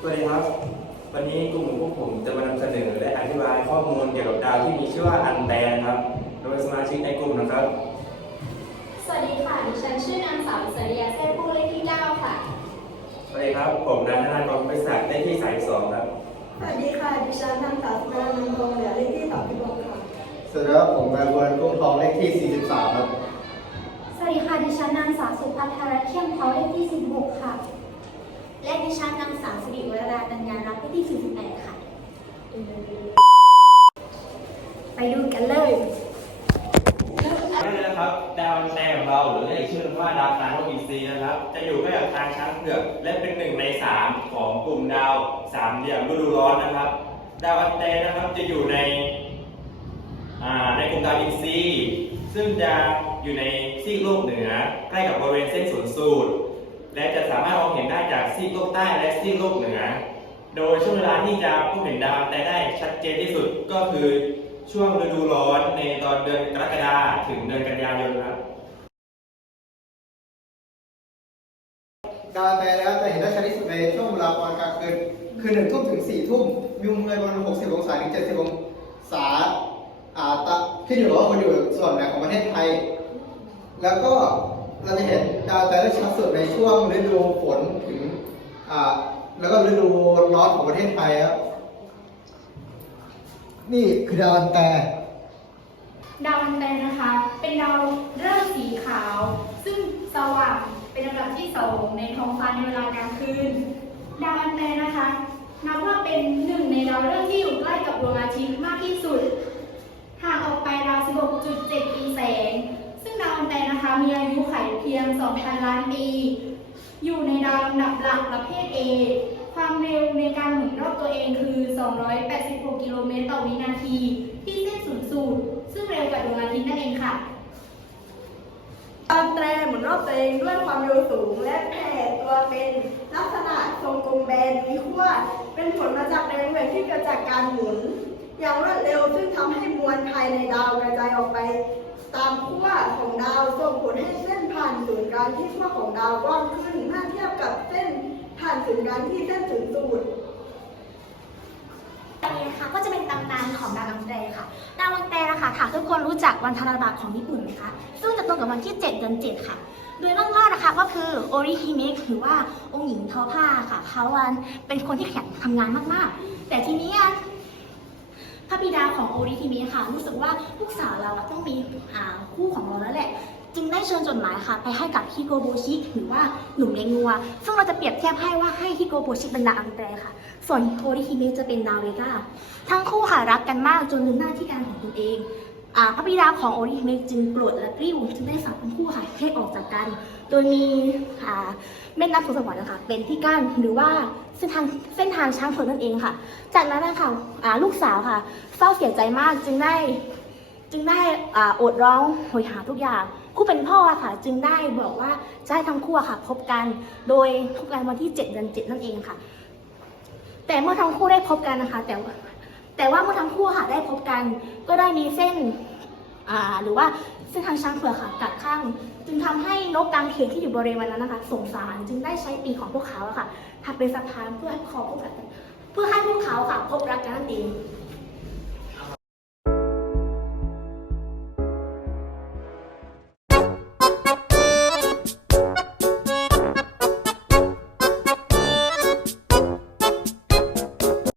สวัสดีครับ วันนี้กลุ่มของพวกผมจะมานำเสนอและอธิบายข้อมูลเกี่ยวกับดาวที่มีชื่อว่าอันแดนครับ โดยสมาชิกในกลุ่มนะครับ สวัสดีค่ะ ดิฉันชื่อนางสาวสริยาเซผู้เลขที่9ค่ะ สวัสดีครับ ผมนายธนากรบริษัทเลขที่สายสองครับ สวัสดีค่ะ ดิฉันนางสาวสุภานันทงเหลือเลขที่สามสิบหกค่ะ สวัสดีครับผมนายบุญกุ้งทองเลขที่ 43 ครับ สวัสดีค่ะ ดิฉันนางสาวสุภัทรเที่ยงเขาเลขที่ 16 ค่ะ และดิฉันนางสาวสิริวราตัญญารักษ์เลขที่ 48 ค่ะ ไปดูกันเลยนี่นะครับ ดาวันแดนของเราหรือเรียกอีกชื่อนึงว่าดาวคารโนอินซีนะครับ จะอยู่ใกล้กับทางช้างเผือกและเป็นหนึ่งในสามของกลุ่มดาวสามเหลี่ยมฤดูร้อนนะครับ ดาวอันแดนะครับจะอยู่ในอ่าในกลุ่มดาวอินซี ซึ่งจะอยู่ในซีกโลกเหนือ ใกล้กับบริเวณเส้นศูนย์สูตร และจะสามารถมองเห็นได้จากซีกโลกใต้และซีกโลกเหนือ โดยช่วงเวลาที่จะพบเห็นดาวอันแดนได้ชัดเจนที่สุดก็คือ ช่วงฤดูร้อนในตอนเดือนกรกฎาคมถึงเดือนกันยายนครับดาวแปรแล้วจะเห็นได้ชัดที่สุดในช่วงเวลาตอนกลางคืนคือ1ทุ่มถึง4ทุ่มมีมุมเลยประมาณ60องศาถึง70องศาอ่าตะขึ้นอยู่กับว่าคุณอยู่ส่วนไหนของประเทศไทย แล้วก็เราจะเห็นดาวแปรได้ชัดสุดในช่วงฤดูฝนถึงอ่าแล้วก็ฤดูร้อนของประเทศไทยครับ นี่คือดาวแปรดาวอันแตนนะคะ เป็นดาวฤกษ์สีขาว ซึ่งสว่างเป็นลำดับที่สองในท้องฟ้าในเวลากลางคืน ดาวอันแตนนะคะ นับว่าเป็นหนึ่งในดาวฤกษ์ที่อยู่ใกล้กับดวงอาทิตย์มากที่สุดห่างออกไปราว 16.7 ปีแสง ซึ่งดาวอันแตนนะคะมีอายุขัยเพียง 2,000 ล้านปี อยู่ในดาวลำดับหลักประเภท A ความเร็วในการหมุนรอบ ตัวเองคือ 286 กิโลเมตรต่อวินาที ที่เส้นศูนย์สูตร ซึ่งเร็วกว่าดวงอาทิตย์นั่นเองค่ะ ตอนแตรหมุนรอบตัวเองด้วยความเร็วสูง และแผ่ตัวเป็นลักษณะทรงกลมแบนมีขั้วเป็นผลมาจากแรงเหวี่ยงที่เกิดจากการหมุน อย่างรวดเร็วซึ่งทำให้มวลภายในดาวกระจายออกไป ตามขั้วของดาวส่งผลให้เส้นผ่านศูนย์กลางที่ขั้วของดาวกว้างขึ้นเมื่อเทียบกับเส้นผ่านศูนย์กลางที่เส้นศูนย์สูตร อันนี้นะคะก็จะเป็นตำนานของดาวังแตรค่ะ ดาวังแตรนะคะค่ะทุกคนรู้จักวันธนบัตรของญี่ปุ่นไหมคะ ซึ่งจะตรงกับวันที่ 7 เดือน 7 ค่ะ โดยเรื่องเล่านะคะก็คือโอริฮิเมะหรือว่าองค์หญิงทอผ้าค่ะเขาวันเป็นคนที่แขยันทำงานมากๆ แต่ทีนี้อะพระบิดาของโอริฮิเมะค่ะ รู้สึกว่าลูกสาวเราต้องมีคู่ของเราแล้วแหละ จึงได้เชิญจดหมายค่ะ ไปให้กับฮิโกโบชิหรือว่าหนุ่มเลี้ยงงัว ซึ่งเราจะเปรียบเทียบให้ว่าให้ฮิโกโบชิเป็นดาวอังแตรค่ะ ส่วนโอริฮิเมะจะเป็นดาวเวก้าทั้งคู่ค่ะรักกันมากจนลืมหน้าที่การของตนเองอาพระบิดาของโอริฮิเมะจึงโกรธและกริ้วจึงได้สั่งทั้งคู่ค่ะให้ออกจากกัน โดยมีอาแม่น้ำสุสวรรค์นะคะเป็นที่กั้นหรือว่าเส้นทางเส้นทางช้างเผือกนั่นเองค่ะ จากนั้นนะคะอาลูกสาวค่ะเศร้าเสียใจมากจึงได้จึงได้ออดร้องโหยหาทุกอย่าง ผู้เป็นพ่อค่ะจึงได้บอกว่าจะให้ทั้งคู่ค่ะพบกันโดยพบกันวันที่ 7 เดือน7นั่นเองค่ะ แต่เมื่อทั้งคู่ได้พบกันนะคะ แต่ว่าแต่ว่าเมื่อทั้งคู่ค่ะได้พบกัน ก็ได้มีเส้นอ่าหรือว่าเส้นทางช้างเผือกค่ะกัดข้างจึงทำให้นกกางเขนที่อยู่บริเวณนั้นนะคะ สงสารจึงได้ใช้ปีของพวกเขาอะค่ะทำเป็นสะพานเพื่อให้พวกเพบกันเพื่อให้พวกเขาค่ะพบรักกันนั่นเอง